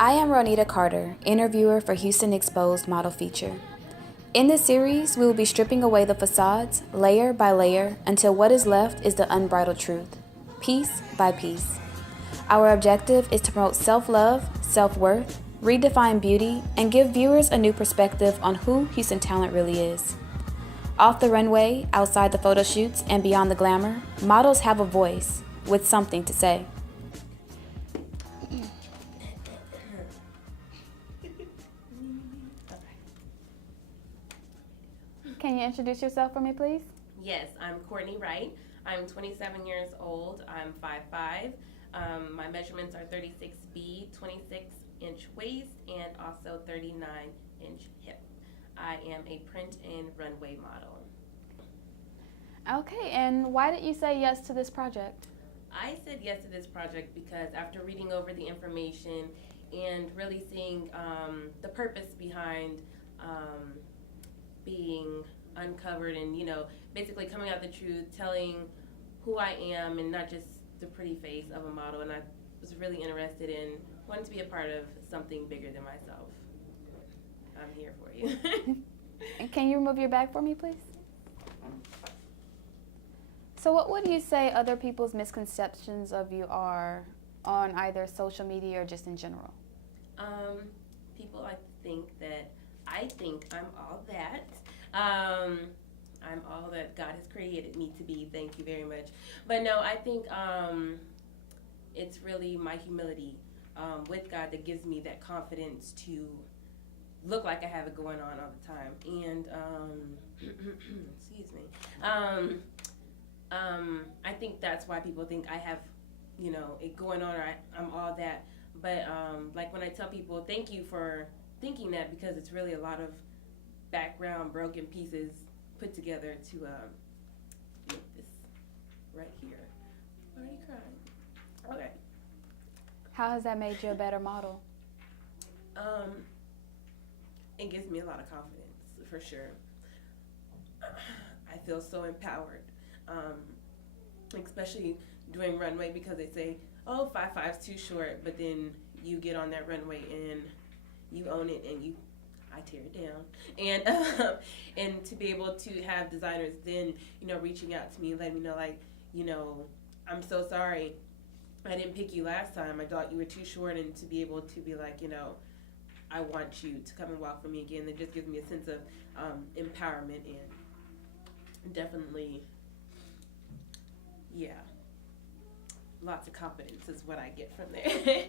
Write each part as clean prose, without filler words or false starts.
I am Ronita Carter, interviewer for Houston Exposed Model Feature. In this series, we will be stripping away the facades, layer by layer, until what is left is the unbridled truth, piece by piece. Our objective is to promote self-love, self-worth, redefine beauty, and give viewers a new perspective on who Houston talent really is. Off the runway, outside the photo shoots, and beyond the glamour, models have a voice with something to say. Can you introduce yourself for me, please? Yes, I'm Courtney Wright. I'm 27 years old. I'm 5'5". My measurements are 36B, 26-inch waist, and also 39-inch hip. I am a print and runway model. Okay, and why did you say yes to this project? I said yes to this project because after reading over the information and really seeing the purpose behind being uncovered and, basically coming out the truth, telling who I am and not just the pretty face of a model. And I was really interested in wanting to be a part of something bigger than myself. I'm here for you. And can you remove your bag for me, please? So what would you say other people's misconceptions of you are on either social media or just in general? People like to think that I think I'm all that. I'm all that God has created me to be. Thank you very much. But no, I think it's really my humility with God that gives me that confidence to look like I have it going on all the time. And excuse me. I think that's why people think I have, it going on, or I'm all that. But like when I tell people, thank you for thinking that, because it's really a lot of background broken pieces put together to make this right here. Why are you crying? Okay. How has that made you a better model? It gives me a lot of confidence, for sure. I feel so empowered, especially doing runway, because they say, oh, 5'5" is too short, but then you get on that runway and you own it and I tear it down. And to be able to have designers then, reaching out to me, letting me know, I'm so sorry I didn't pick you last time. I thought you were too short, and to be able to be like, I want you to come and walk for me again. That just gives me a sense of empowerment, and definitely, yeah, lots of confidence is what I get from there.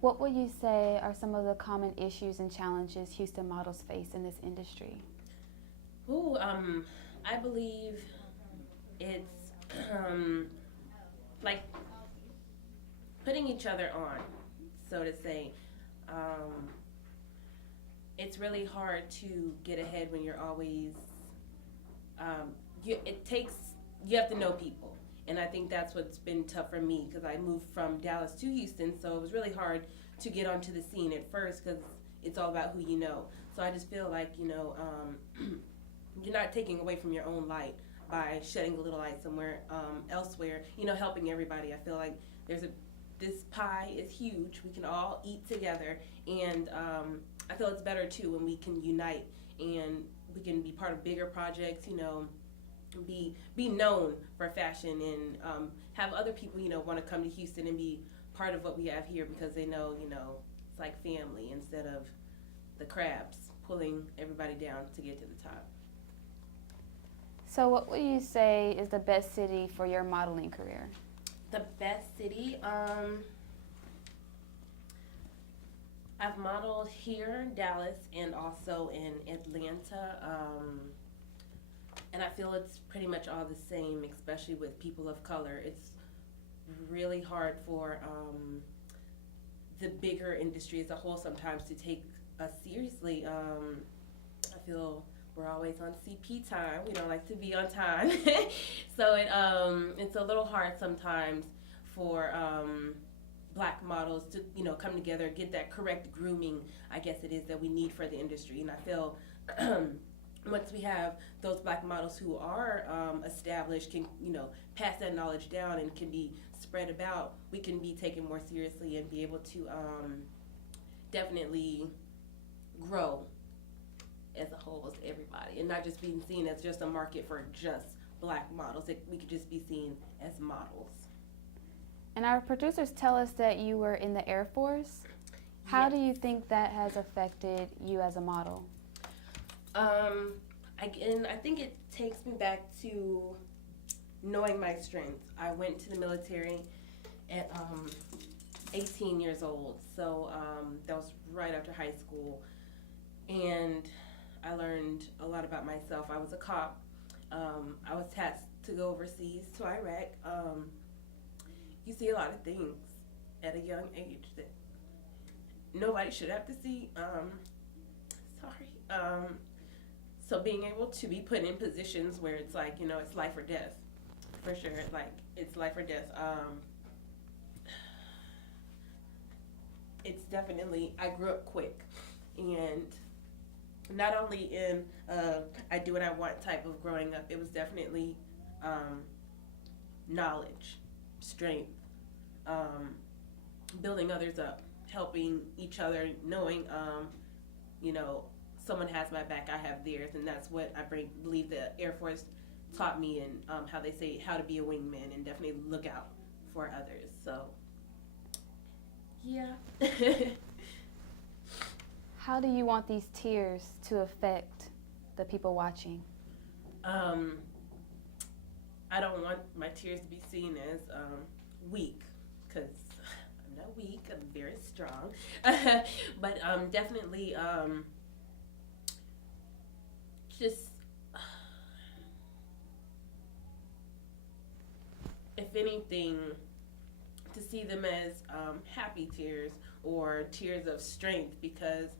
What would you say are some of the common issues and challenges Houston models face in this industry? I believe it's like putting each other on, so to say. It's really hard to get ahead when you're always, you have to know people. And I think that's what's been tough for me, because I moved from Dallas to Houston, so it was really hard to get onto the scene at first, because it's all about who you know. So I just feel like, you're not taking away from your own light by shedding a little light somewhere elsewhere, helping everybody. I feel like this pie is huge. We can all eat together, and I feel it's better too when we can unite and we can be part of bigger projects, be known for fashion, and have other people, want to come to Houston and be part of what we have here, because they know, it's like family instead of the crabs pulling everybody down to get to the top. So what would you say is the best city for your modeling career? The best city, I've modeled here in Dallas and also in Atlanta, and I feel it's pretty much all the same, especially with people of color. It's really hard for the bigger industry as a whole sometimes to take us seriously. I feel we're always on CP time. We don't like to be on time. So it's a little hard sometimes for black models to, come together, get that correct grooming, I guess it is, that we need for the industry. And I feel once we have those black models who are established, can, pass that knowledge down and can be spread about, we can be taken more seriously and be able to definitely grow as a whole, as everybody, and not just being seen as just a market for just black models. We could just be seen as models. And our producers tell us that you were in the Air Force. How do you think that has affected you as a model? I think it takes me back to knowing my strengths. I went to the military at 18 years old, so that was right after high school, and I learned a lot about myself. I was a cop. I was tasked to go overseas to Iraq. You see a lot of things at a young age that nobody should have to see. So being able to be put in positions where it's like, it's life or death, for sure. Like, it's life or death. It's definitely, I grew up quick, and not only in I do what I want type of growing up, it was definitely knowledge, strength, building others up, helping each other, knowing, someone has my back, I have theirs, and that's what I believe the Air Force taught me, and how they say how to be a wingman and definitely look out for others. So, yeah. How do you want these tears to affect the people watching? I don't want my tears to be seen as weak, because I'm not weak, I'm very strong. But definitely just, if anything, to see them as happy tears or tears of strength, because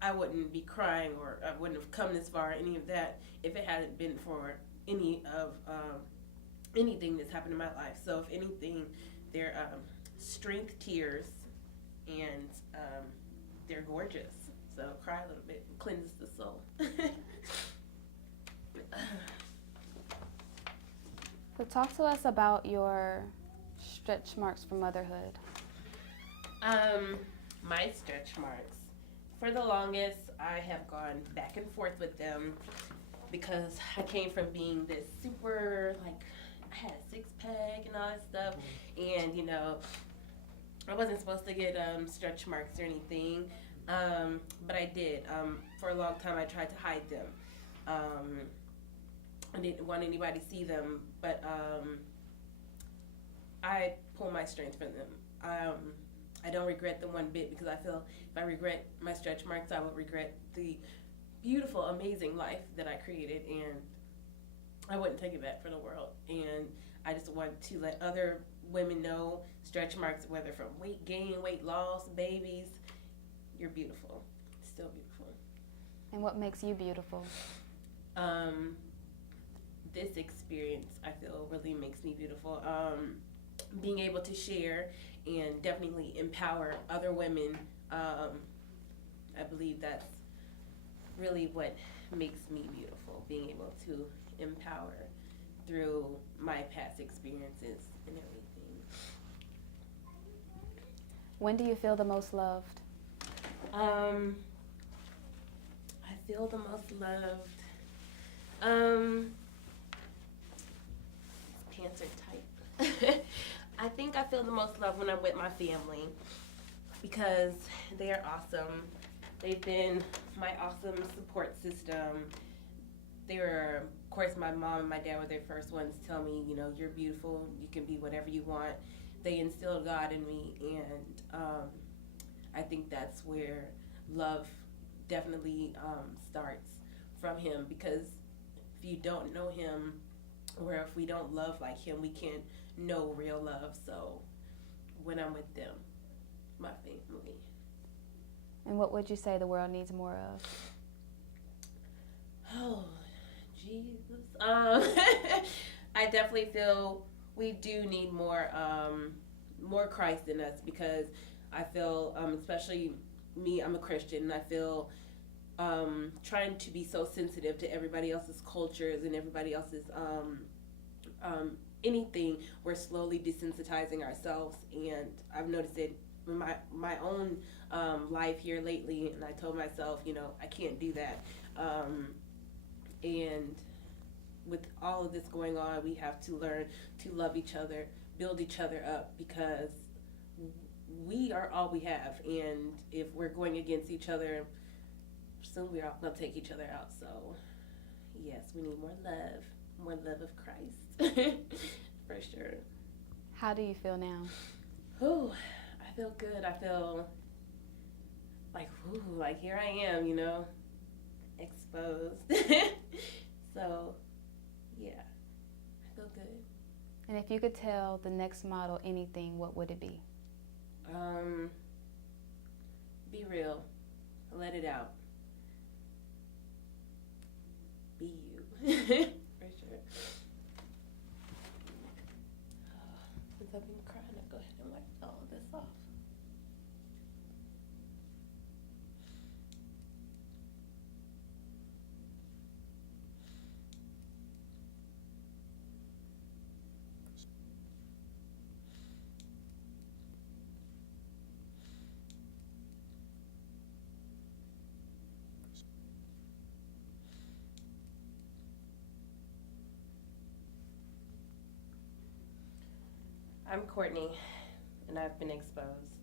I wouldn't be crying, or I wouldn't have come this far, any of that, if it hadn't been for any of anything that's happened in my life. So if anything, they're strength tears, and they're gorgeous. So cry a little bit, cleanses the soul. So talk to us about your stretch marks for motherhood. My stretch marks. For the longest, I have gone back and forth with them, because I came from being this super, I had a six-pack and all that stuff, and, I wasn't supposed to get stretch marks or anything, but I did. For a long time, I tried to hide them. I didn't want anybody to see them, but I pull my strength from them. I don't regret them one bit, because I feel if I regret my stretch marks, I will regret the beautiful, amazing life that I created, and I wouldn't take it back for the world. And I just want to let other women know stretch marks, whether from weight gain, weight loss, babies, you're beautiful, still beautiful. And what makes you beautiful? This experience, I feel, really makes me beautiful. Being able to share and definitely empower other women, I believe that's really what makes me beautiful, being able to empower through my past experiences and everything. When do you feel the most loved? I feel the most loved. Pants are tight. I think I feel the most love when I'm with my family, because they are awesome. They've been my awesome support system. They were, of course, my mom and my dad were their first ones to tell me, you're beautiful, you can be whatever you want. They instilled God in me, and I think that's where love definitely starts from Him, because if you don't know Him, or if we don't love like Him, we can't know real love. So when I'm with them, my family. And what would you say the world needs more of? Oh, Jesus. I definitely feel we do need more more Christ in us, because I feel, especially me, I'm a Christian, and I feel trying to be so sensitive to everybody else's cultures and everybody else's anything, we're slowly desensitizing ourselves. And I've noticed it in my own life here lately, and I told myself, I can't do that. And with all of this going on, we have to learn to love each other, build each other up, because we are all we have. And if we're going against each other, soon we're all going to take each other out. So, yes, we need more love of Christ, for sure. How do you feel now? Ooh, I feel good. I feel like here I am, exposed. So, yeah, I feel good. And if you could tell the next model anything, what would it be? Be real. Let it out. Be you. For sure. Since I've been crying, I'll go ahead and wipe all of this off. I'm Courtney, and I've been exposed.